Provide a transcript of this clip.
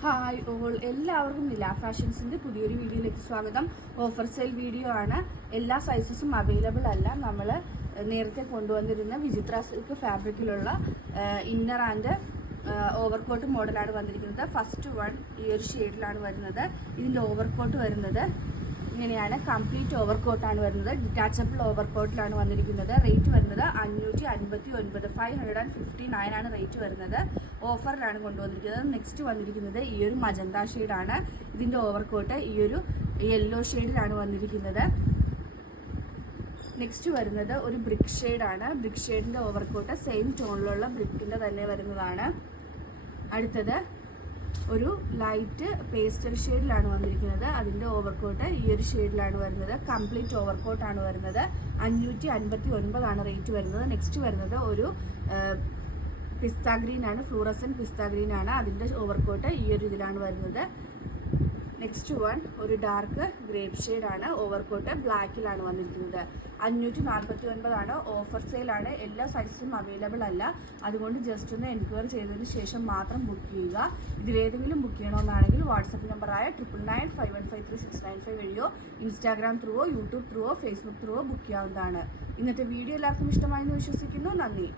Hi all, എല്ലാവർക്കും നില ഫാഷൻസിന്റെ പുതിയൊരു വീഡിയോയിലേക്ക് സ്വാഗതം. ഓഫർ സെയിൽ വീഡിയോ ആണ്. എല്ലാ സൈസസും അവൈലബിൾ അല്ല. നമ്മൾ നേരത്തെ കൊണ്ടുവന്നിരുന്ന വിചിത്ര സിൽക്ക് ഫാബ്രിക്കിലുള്ള ഇന്നർ ആൻഡ് ഓവർകോട്ട് മോഡലാണ് വന്നിരിക്കുന്നത്. ഫസ്റ്റ് വൺ ഈ ഒരു ഷെയ്ഡിലാണ് വരുന്നത്. ഇതിൻ്റെ ഓവർകോട്ട് വരുന്നത് ഇങ്ങനെയാണ്. കംപ്ലീറ്റ് ഓവർകോട്ടാണ് വരുന്നത്. ഡിറ്റാച്ചബിൾ ഓവർകോട്ടിലാണ് വന്നിരിക്കുന്നത്. റേറ്റ് വരുന്നത് 559, 559 ആണ് റേറ്റ് വരുന്നത്. ഓഫറിലാണ് കൊണ്ടുവന്നിരിക്കുന്നത്. നെക്സ്റ്റ് വന്നിരിക്കുന്നത് ഈ ഒരു മജന്ത ഷെയ്ഡാണ്. ഇതിൻ്റെ ഓവർകോട്ട് ഈ ഒരു യെല്ലോ ഷെയ്ഡിലാണ് വന്നിരിക്കുന്നത്. നെക്സ്റ്റ് വരുന്നത് ഒരു ബ്രിക്ക് ഷെയ്ഡാണ്. ബ്രിക്ക് ഷെയ്ഡിൻ്റെ ഓവർകോട്ട് സെയിം ടോണിലുള്ള ബ്രിക്കിൻ്റെ തന്നെ വരുന്നതാണ്. അടുത്തത് ഒരു ലൈറ്റ് പേസ്റ്റൽ ഷെയ്ഡിലാണ് വന്നിരിക്കുന്നത്. അതിൻ്റെ ഓവർകോട്ട് ഈ ഒരു ഷെയ്ഡിലാണ് വരുന്നത്. കംപ്ലീറ്റ് ഓവർകോട്ടാണ് വരുന്നത്. 559 ആണ് റേറ്റ് വരുന്നത്. നെക്സ്റ്റ് വരുന്നത് ഒരു പിസ്ത ഗ്രീൻ ആണ്. ഫ്ലൂറസൻറ്റ് പിസ്ത ഗ്രീൻ ആണ്. അതിൻ്റെ ഓവർകോട്ട് ഈ ഒരു ഇതിലാണ് വരുന്നത്. നെക്സ്റ്റ് വൺ ഒരു ഡാർക്ക് ഗ്രേപ്പ് ഷെയ്ഡാണ്. ഓവർകോട്ട് ബ്ലാക്കിലാണ് വന്നിരിക്കുന്നത്. 549 ആണ്. ഓഫർ സെയിലാണ്. എല്ലാ സൈസും അവൈലബിൾ അല്ല. അതുകൊണ്ട് ജസ്റ്റ് ഒന്ന് എൻക്വയറി ചെയ്തതിന് ശേഷം മാത്രം ബുക്ക് ചെയ്യുക. ഇതിലേതെങ്കിലും ബുക്ക് ചെയ്യണമെന്നാണെങ്കിൽ വാട്സപ്പ് നമ്പറായ 9995153695 വഴിയോ ഇൻസ്റ്റാഗ്രാം ത്രൂവോ യൂട്യൂബ് ത്രൂവോ ഫേസ്ബുക്ക് ത്രൂവോ ബുക്ക് ചെയ്യാവുന്നതാണ്. ഇന്നത്തെ വീഡിയോ എല്ലാവർക്കും ഇഷ്ടമായെന്ന് വിശ്വസിക്കുന്നു. നന്ദി.